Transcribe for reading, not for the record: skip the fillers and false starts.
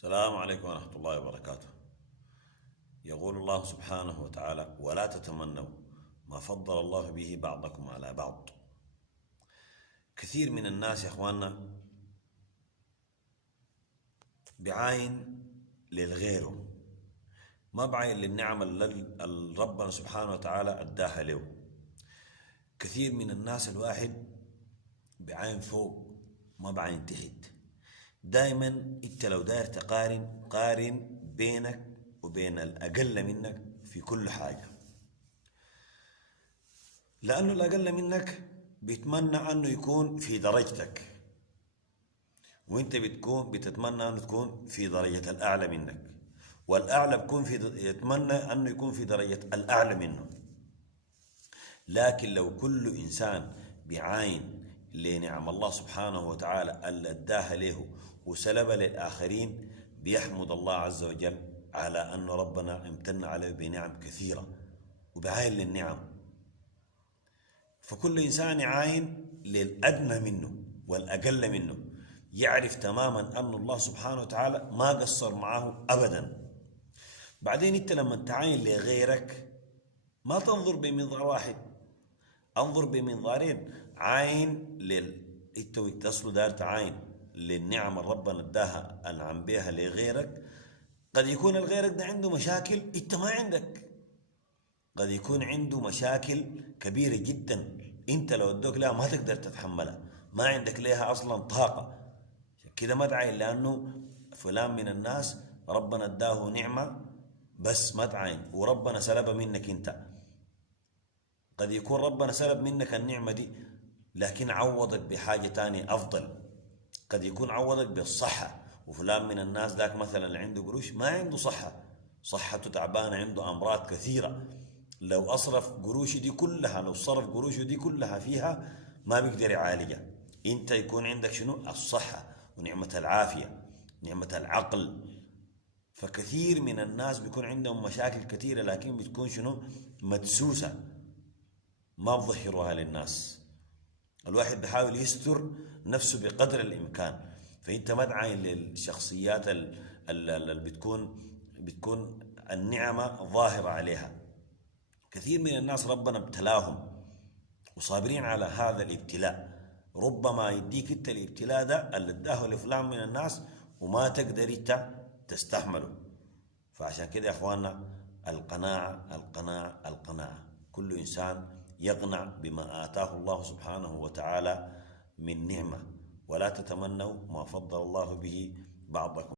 السلام عليكم ورحمة الله وبركاته. يقول الله سبحانه وتعالى: ولا تتمنوا ما فضل الله به بعضكم على بعض. كثير من الناس يا اخواننا بعاين للغيره، ما بعين للنعم اللي ربنا سبحانه وتعالى اداها له. كثير من الناس الواحد بعين فوق ما بعين تحت. دائما انت لو داير تقارن، قارن بينك وبين الاقل منك في كل حاجه، لانه الاقل منك بيتمنى انه يكون في درجتك، وانت بتتمنى انه تكون في درجه الاعلى منك، والاعلى بيكون يتمنى انه يكون في درجه الاعلى منه. لكن لو كل انسان بعاين لنعم الله سبحانه وتعالى اللي اداها له وسلبها للآخرين، بيحمد الله عز وجل على أن ربنا امتن عليه بنعم كثيرة وبعاين للنعم. فكل إنسان عاين للأدنى منه والأقل منه، يعرف تماما أن الله سبحانه وتعالى ما قصر معه أبدا. بعدين أنت لما تعاين لغيرك ما تنظر بمنظار واحد، انظر بمنظارين. عاين انت تصل دار تعاين للنعم اللي ربنا اداها انعم بها لغيرك. قد يكون الغيرك ده عنده مشاكل انت ما عندك، قد يكون عنده مشاكل كبيرة جدا انت لو ادوك لها ما تقدر تتحملها، ما عندك لها اصلا طاقة. كده ما تعاين، لانه فلان من الناس ربنا اداه نعمة بس ما تعاين وربنا سلبها منك انت. قد يكون ربنا سلب منك النعمة دي لكن عوضك بحاجة تانية أفضل. قد يكون عوضك بالصحة، وفلان من الناس ذاك مثلا اللي عنده قروش ما عنده صحة، صحته تعبانة، عنده أمراض كثيرة. لو أصرف قروشه دي كلها، لو صرف قروشه دي كلها فيها ما بيقدر يعالجها. أنت يكون عندك شنو؟ الصحة ونعمة العافية، نعمة العقل. فكثير من الناس بيكون عندهم مشاكل كثيرة لكن بتكون شنو؟ مدسوسة، ما بظهروها للناس. الواحد بيحاول يستر نفسه بقدر الامكان. فانت ما تعاين للشخصيات اللي بتكون النعمه ظاهره عليها. كثير من الناس ربنا ابتلاهم وصابرين على هذا الابتلاء. ربما يديك انت الابتلاء ده اللي اداه لفلان من الناس وما تقدر انت تستحمله. فعشان كده يا اخواننا، القناعه القناعه القناعه. كل انسان يقنع بما آتاه الله سبحانه وتعالى من نعمة. ولا تتمنوا ما فضل الله به بعضكم